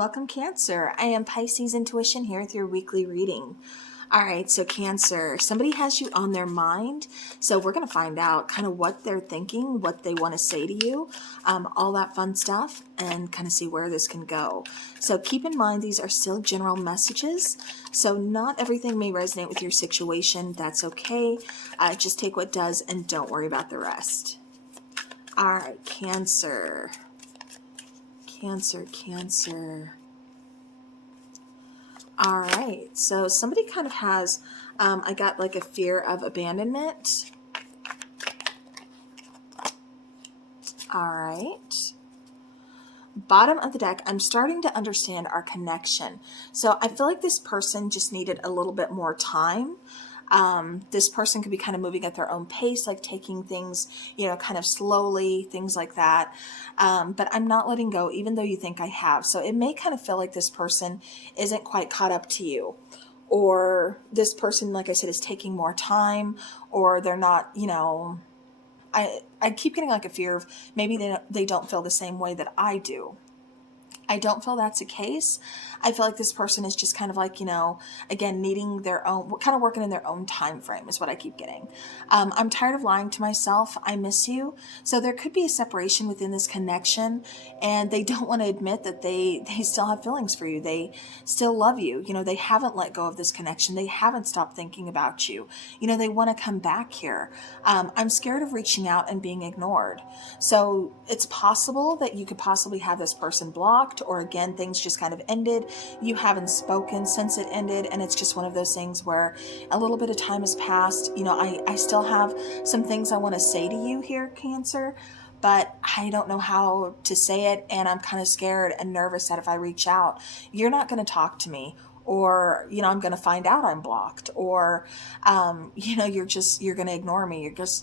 welcome Cancer. I am Pisces Intuition here with your weekly reading. All right, so Cancer, somebody has you on their mind. So we're going to find out kind of what they're thinking, what they want to say to you, all that fun stuff, and kind of see where this can go. So keep in mind, these are still general messages. So not everything may resonate with your situation. That's okay. Just take what does and don't worry about the rest. All right, Cancer. Cancer. All right, so somebody kind of has, I got like a fear of abandonment. All right. Bottom of the deck, I'm starting to understand our connection. So I feel like this person just needed a little bit more time. This person could be kind of moving at their own pace, like taking things, kind of slowly, things like that. But I'm not letting go, even though you think I have. So it may kind of feel like this person isn't quite caught up to you, or this person, like I said, is taking more time, or they're not, I keep getting like a fear of maybe they don't feel the same way that I do. I don't feel that's the case. I feel like this person is just kind of like, again, needing their own, kind of working in their own time frame is what I keep getting. I'm tired of lying to myself. I miss you. So there could be a separation within this connection, and they don't want to admit that they still have feelings for you. They still love you. They haven't let go of this connection. They haven't stopped thinking about you. They want to come back here. I'm scared of reaching out and being ignored. So it's possible that you could possibly have this person blocked, or again, things just kind of ended. You haven't spoken since it ended, and it's just one of those things where a little bit of time has passed. I still have some things I want to say to you here, Cancer, but I don't know how to say it, and I'm kind of scared and nervous that if I reach out, you're not going to talk to me, or I'm going to find out I'm blocked, or you're going to ignore me,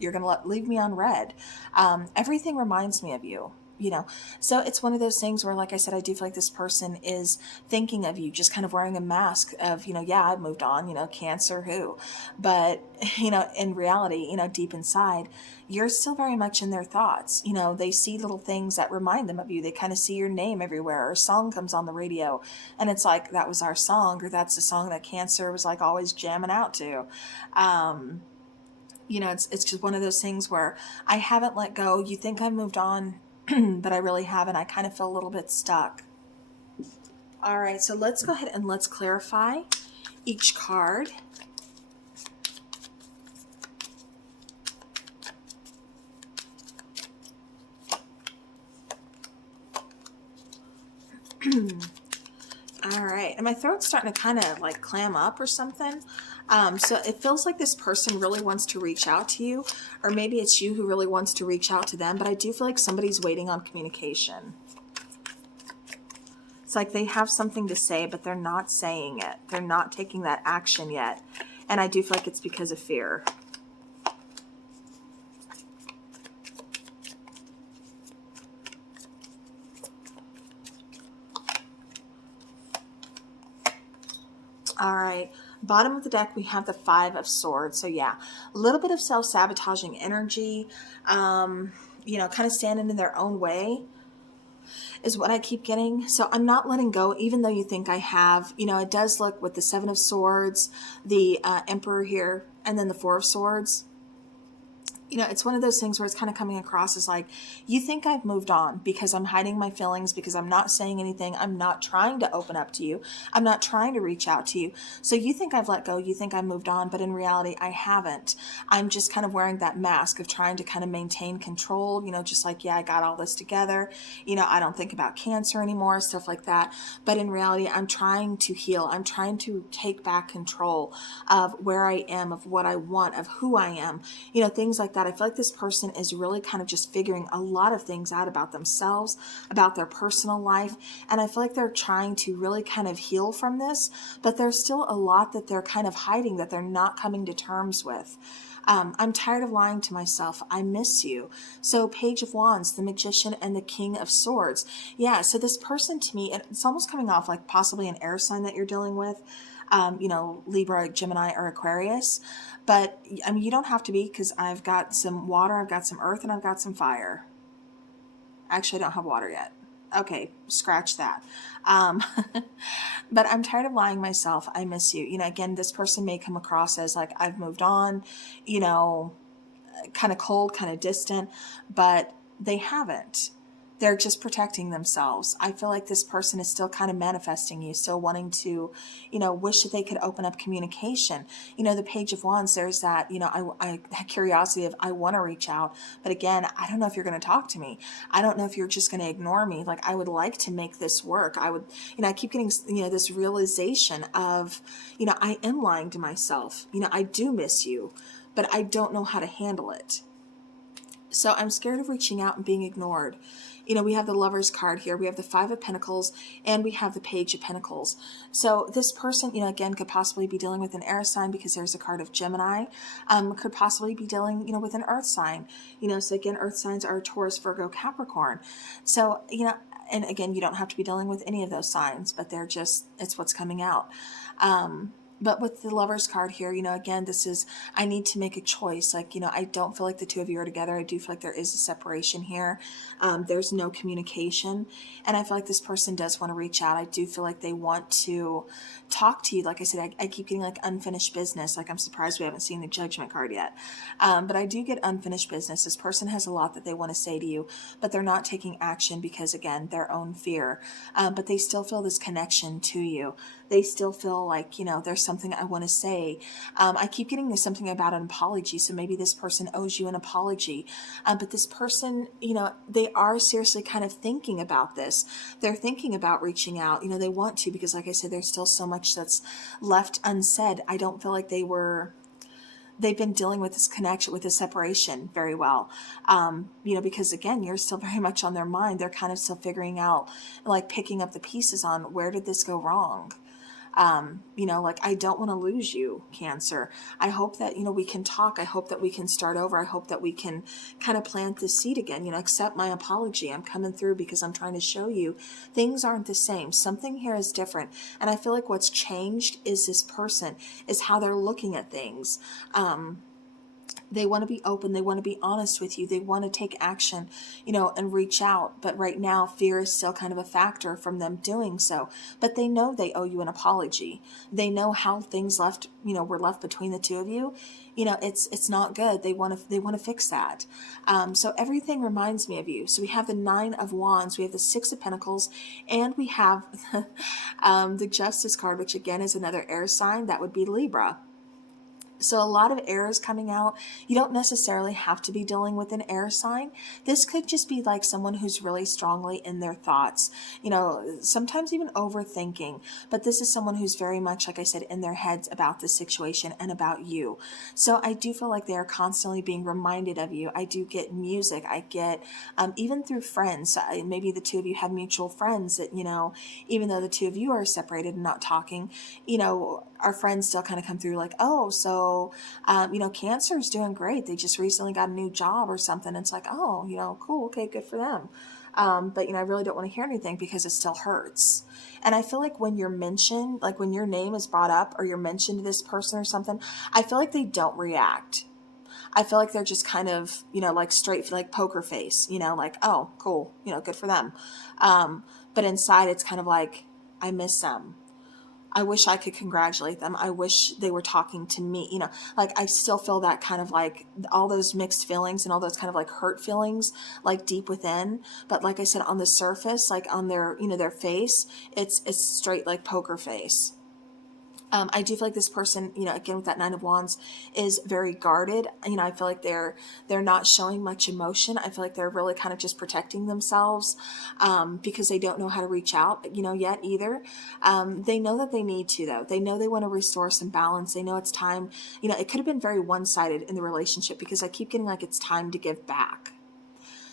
you're going to leave me on red. Everything reminds me of you. So it's one of those things where, like I said, I do feel like this person is thinking of you, just kind of wearing a mask of, yeah, I've moved on, Cancer, who, but, in reality, deep inside, you're still very much in their thoughts. They see little things that remind them of you. They kind of see your name everywhere, or a song comes on the radio and it's like, that was our song, or that's the song that Cancer was like always jamming out to. It's just one of those things where I haven't let go. You think I moved on, but I really haven't. I kind of feel a little bit stuck. All right, so let's go ahead and let's clarify each card. All right, and my throat's starting to kind of like clam up or something. So it feels like this person really wants to reach out to you, or maybe it's you who really wants to reach out to them, but I do feel like somebody's waiting on communication. It's like they have something to say, but they're not saying it. They're not taking that action yet. And I do feel like it's because of fear. All right, bottom of the deck, we have the Five of Swords. So yeah, a little bit of self-sabotaging energy, kind of standing in their own way is what I keep getting. So I'm not letting go, even though you think I have. It does look with the Seven of Swords, the Emperor here, and then the Four of Swords. It's one of those things where it's kind of coming across as like, you think I've moved on because I'm hiding my feelings, because I'm not saying anything. I'm not trying to open up to you. I'm not trying to reach out to you. So you think I've let go. You think I moved on, but in reality, I haven't. I'm just kind of wearing that mask of trying to kind of maintain control, just like, yeah, I got all this together. I don't think about Cancer anymore, stuff like that. But in reality, I'm trying to heal. I'm trying to take back control of where I am, of what I want, of who I am, things like that. I feel like this person is really kind of just figuring a lot of things out about themselves, about their personal life. And I feel like they're trying to really kind of heal from this, but there's still a lot that they're kind of hiding, that they're not coming to terms with. I'm tired of lying to myself. I miss you. So Page of Wands, the Magician, and the King of Swords. Yeah, so this person to me, it's almost coming off like possibly an air sign that you're dealing with. Libra, Gemini, or Aquarius. But you don't have to be, because I've got some water, I've got some earth, and I've got some fire. Actually, I don't have water yet. Okay, scratch that. Um, but I'm tired of lying myself. I miss you. You know, again, this person may come across as like, I've moved on, you know, kind of cold, kind of distant, but they haven't. They're just protecting themselves. I feel like this person is still kind of manifesting you, still wanting to, you know, wish that they could open up communication. You know, the Page of Wands, there's that, you know, that curiosity of, I want to reach out, but again, I don't know if you're going to talk to me. I don't know if you're just going to ignore me. Like, I would like to make this work. I would, you know, I keep getting, you know, this realization of, you know, I am lying to myself. You know, I do miss you, but I don't know how to handle it. So I'm scared of reaching out and being ignored. You know, we have the Lover's card here, we have the Five of Pentacles, and we have the Page of Pentacles. So this person, you know, again, could possibly be dealing with an air sign because there's a card of Gemini. Could possibly be dealing, you know, with an earth sign. You know, so again, earth signs are Taurus, Virgo, Capricorn. So, you know, and again, you don't have to be dealing with any of those signs, but they're just, it's what's coming out. But with the Lover's card here, you know, again, this is, I need to make a choice. Like, you know, I don't feel like the two of you are together. I do feel like there is a separation here. There's no communication. And I feel like this person does want to reach out. I do feel like they want to talk to you. Like I said, I keep getting like unfinished business. Like, I'm surprised we haven't seen the Judgment card yet. But I do get unfinished business. This person has a lot that they want to say to you, but they're not taking action because, again, their own fear. But they still feel this connection to you. They still feel like, you know, there's something I want to say. I keep getting this something about an apology. So maybe this person owes you an apology. But this person, you know, they are seriously kind of thinking about this. They're thinking about reaching out. You know, they want to, because like I said, there's still so much that's left unsaid. I don't feel like they've been dealing with this connection, with this separation very well. You know, because again, you're still very much on their mind. They're kind of still figuring out, like picking up the pieces on, where did this go wrong? You know, like, I don't want to lose you, Cancer. I hope that, you know, we can talk. I hope that we can start over. I hope that we can kind of plant this seed again, you know, accept my apology. I'm coming through because I'm trying to show you things aren't the same. Something here is different. And I feel like what's changed is this person, is how they're looking at things. They want to be open. They want to be honest with you. They want to take action, you know, and reach out. But right now, fear is still kind of a factor from them doing so. But they know they owe you an apology. They know how things left, you know, were left between the two of you. You know, it's not good. They want to fix that. So everything reminds me of you. So we have the Nine of Wands, we have the Six of Pentacles, and we have the Justice card, which again is another air sign. That would be Libra. So a lot of errors coming out. You don't necessarily have to be dealing with an air sign. This could just be like someone who's really strongly in their thoughts, you know, sometimes even overthinking. But this is someone who's very much, like I said, in their heads about the situation and about you. So I do feel like they are constantly being reminded of you. I do get music. I get, even through friends, maybe the two of you have mutual friends that, you know, even though the two of you are separated and not talking, you know, our friends still kind of come through like, oh, so, you know, Cancer is doing great. They just recently got a new job or something. It's like, oh, you know, cool. Okay, good for them. But, you know, I really don't want to hear anything because it still hurts. And I feel like when you're mentioned, like when your name is brought up or you're mentioned to this person or something, I feel like they don't react. I feel like they're just kind of, you know, like straight, like poker face, you know, like, oh, cool, you know, good for them. But inside it's kind of like, I miss them. I wish I could congratulate them. I wish they were talking to me. You know, like I still feel that kind of like all those mixed feelings and all those kind of like hurt feelings, like deep within. But like I said, on the surface, like on their, you know, their face, it's straight like poker face. I do feel like this person, you know, again with that Nine of Wands, is very guarded. You know, I feel like they're not showing much emotion. I feel like they're really kind of just protecting themselves because they don't know how to reach out, you know, yet either. They know that they need to, though. They know they want to restore some balance. They know it's time. You know, it could have been very one-sided in the relationship because I keep getting like it's time to give back.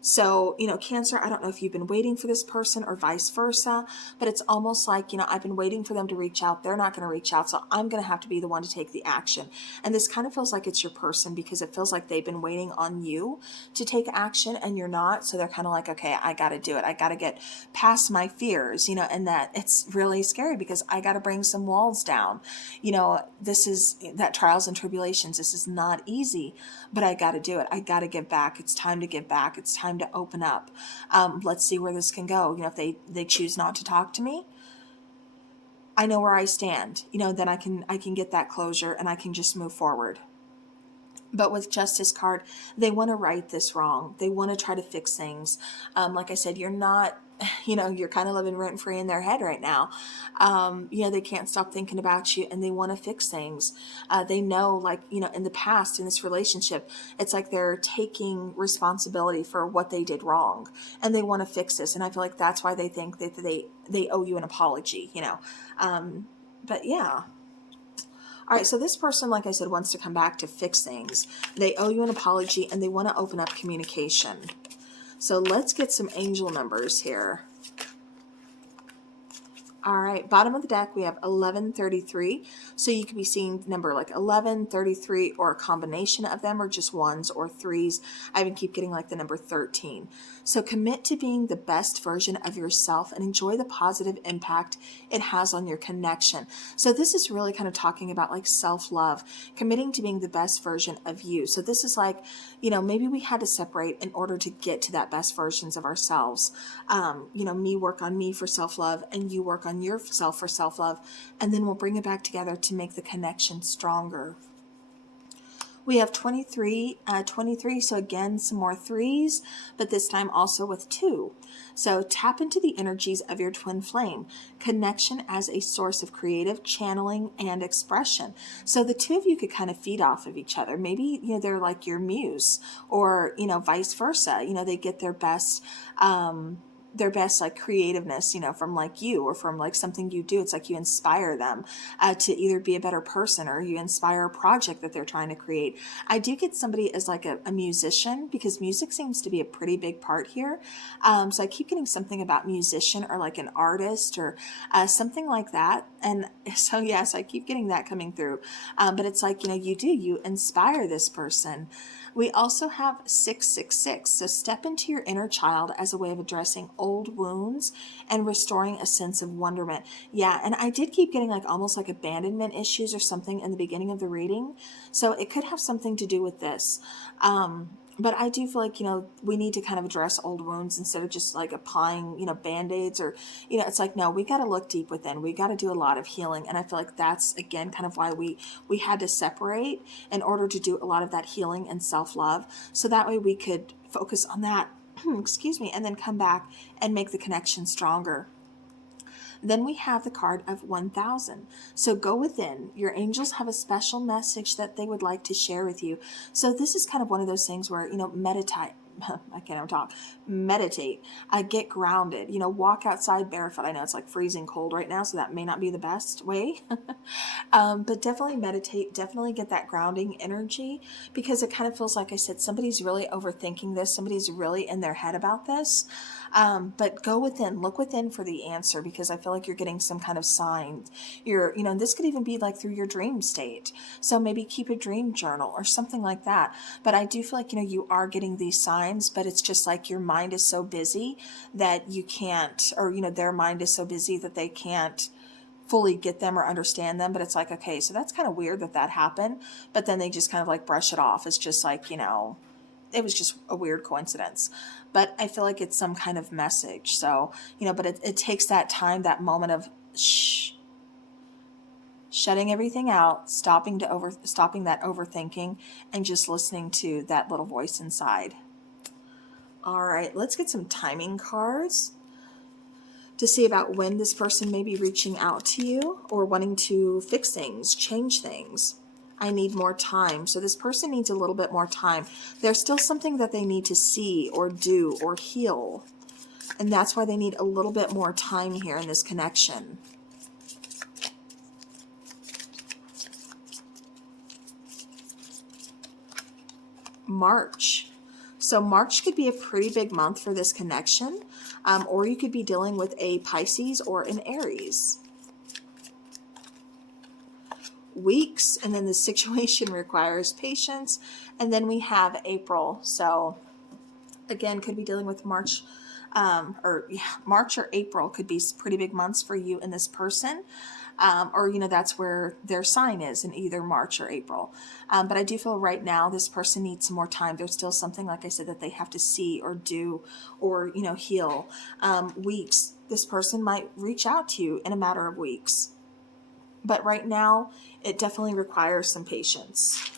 So, you know, Cancer, I don't know if you've been waiting for this person or vice versa, but it's almost like, you know, I've been waiting for them to reach out. They're not going to reach out. So I'm going to have to be the one to take the action. And this kind of feels like it's your person because it feels like they've been waiting on you to take action and you're not. So they're kind of like, okay, I got to do it. I got to get past my fears, you know, and that it's really scary because I got to bring some walls down. You know, this is that trials and tribulations. This is not easy, but I got to do it. I got to give back. It's time to give back. It's time time to open up. Let's see where this can go. You know, if they choose not to talk to me, I know where I stand. You know, then I can get that closure and I can just move forward. But with Justice card, they want to right this wrong. They want to try to fix things. Like I said, you're not, you know, you're kind of living rent free in their head right now. You know, they can't stop thinking about you and they want to fix things. They know, like, you know, in the past, in this relationship, it's like they're taking responsibility for what they did wrong and they want to fix this. And I feel like that's why they think that they owe you an apology, you know. But yeah. All right, so this person, like I said, wants to come back to fix things. They owe you an apology and they want to open up communication. So let's get some angel numbers here. All right, bottom of the deck, we have 1133. So you could be seeing number like 11, 33, or a combination of them, or just ones or threes. I even keep getting like the number 13. So commit to being the best version of yourself and enjoy the positive impact it has on your connection. So this is really kind of talking about like self-love, committing to being the best version of you. So this is like, you know, maybe we had to separate in order to get to that best versions of ourselves. You know, me work on me for self-love and you work on yourself for self-love, and then we'll bring it back together to make the connection stronger. We have 23, so again, some more threes, but this time also with 2. So tap into the energies of your twin flame, connection as a source of creative channeling and expression. So the two of you could kind of feed off of each other. Maybe, you know, they're like your muse, or, you know, vice versa. You know, they get their best like creativeness, you know, from like you or from like something you do. It's like you inspire them to either be a better person, or you inspire a project that they're trying to create. I do get somebody as like a musician, because music seems to be a pretty big part here. So I keep getting something about musician or like an artist or something like that. And so, yes, I keep getting that coming through. But it's like, you know, you inspire this person. We also have 666. So step into your inner child as a way of addressing old wounds and restoring a sense of wonderment. Yeah, and I did keep getting like almost like abandonment issues or something in the beginning of the reading. So it could have something to do with this. But I do feel like, you know, we need to kind of address old wounds instead of just like applying, you know, band-aids, or, you know, it's like, no, we got to look deep within. We got to do a lot of healing. And I feel like that's, again, kind of why we had to separate in order to do a lot of that healing and self-love. So that way we could focus on that, excuse me, and then come back and make the connection stronger. Then we have the card of 1000. So go within. Your angels have a special message that they would like to share with you. So this is kind of one of those things where, you know, meditate. I can't even talk. Meditate. Get grounded. You know, walk outside barefoot. I know it's like freezing cold right now, so that may not be the best way. But definitely meditate. Definitely get that grounding energy, because it kind of feels like I said, somebody's really overthinking this. Somebody's really in their head about this. But go within. Look within for the answer, because I feel like you're getting some kind of sign. You know, this could even be like through your dream state. So maybe keep a dream journal or something like that. But I do feel like, you know, you are getting these signs. But it's just like your mind is so busy that you can't, or, you know, their mind is so busy that they can't fully get them or understand them. But it's like, okay, so that's kind of weird that happened. But then they just kind of like brush it off. It's just like, you know, it was just a weird coincidence. But I feel like it's some kind of message. So, you know, but it takes that time, that moment of shutting everything out, stopping that overthinking, and just listening to that little voice inside. All right, let's get some timing cards to see about when this person may be reaching out to you or wanting to fix things, change things. I need more time. So this person needs a little bit more time. There's still something that they need to see or do or heal. And that's why they need a little bit more time here in this connection. March. So March could be a pretty big month for this connection, or you could be dealing with a Pisces or an Aries. Weeks, and then the situation requires patience. And then we have April. So again, could be dealing with March, March or April could be pretty big months for you and this person. or, you know, that's where their sign is in either March or April. But I do feel right now this person needs some more time. There's still something, like I said, that they have to see or do or, you know, heal. Weeks. This person might reach out to you in a matter of weeks. But right now, it definitely requires some patience.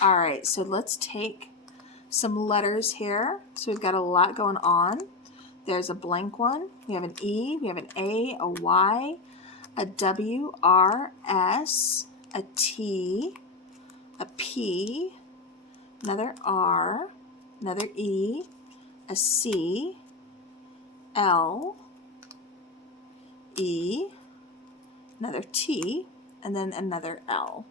All right, so let's take some letters here. So we've got a lot going on. There's a blank one. We have an E, we have an A, a Y, a W, R, S, a T, a P, another R, another E, a C, L, E, another T, and then another L.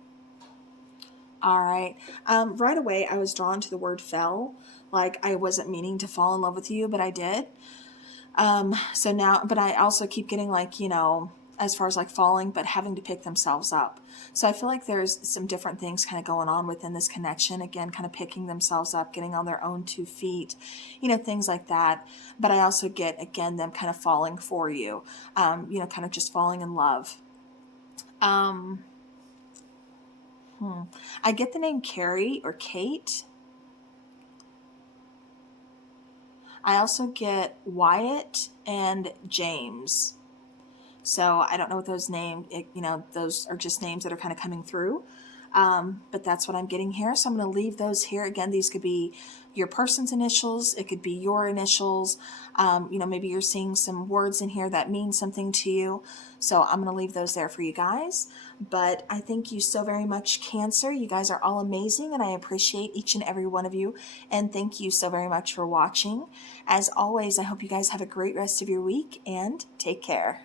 All right. Right away, I was drawn to the word fell. Like I wasn't meaning to fall in love with you, but I did. So now, but I also keep getting like, you know, as far as like falling, but having to pick themselves up. So I feel like there's some different things kind of going on within this connection. Again, kind of picking themselves up, getting on their own 2 feet, you know, things like that. But I also get, again, them kind of falling for you, you know, kind of just falling in love. I get the name Carrie or Kate. I also get Wyatt and James. So I don't know what those names, you know, those are just names that are kind of coming through. But that's what I'm getting here. So I'm going to leave those here. Again, these could be your person's initials. It could be your initials. You know, maybe you're seeing some words in here that mean something to you. So I'm going to leave those there for you guys. But I thank you so very much, Cancer. You guys are all amazing, and I appreciate each and every one of you. And thank you so very much for watching. As always, I hope you guys have a great rest of your week, and take care.